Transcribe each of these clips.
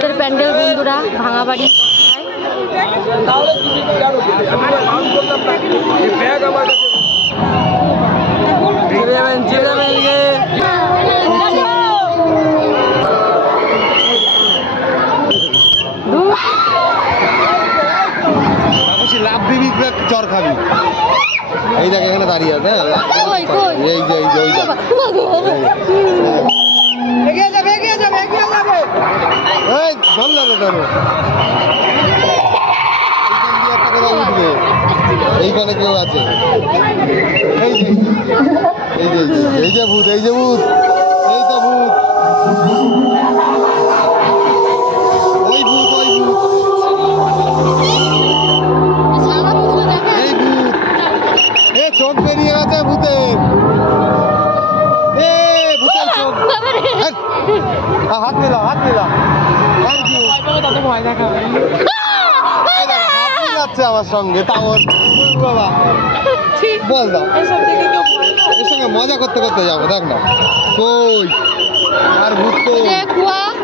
প্যান্ডেল বন্ধুরা ভাঙাবাড়ি লাভ দিবি চর খাবি এই দেখ এখানে দাঁড়িয়ে আছে এই যে এইখানে কেউ আছে এই যে ভূত এই তো ভূত ওই ভূত চোখ বেরিয়ে গেছে ভূতের চোখ হাত মেলা ভয় দেখাবে যাচ্ছে আমার সঙ্গে তাওর বাবা বল দাও এর সঙ্গে মজা করতে যাবো দেখ না কই আর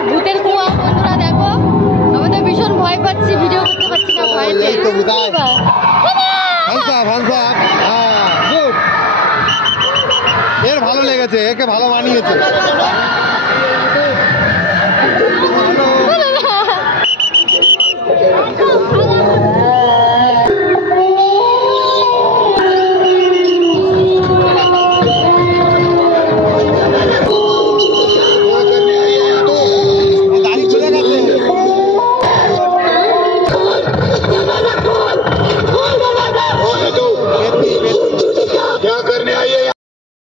ভূতের কুয়া বন্ধুরা দেখো আমাদের ভীষণ ভয় পাচ্ছি ভিডিও করতে পারছি না এর ভালো লেগেছে একে ভালো মানিয়েছে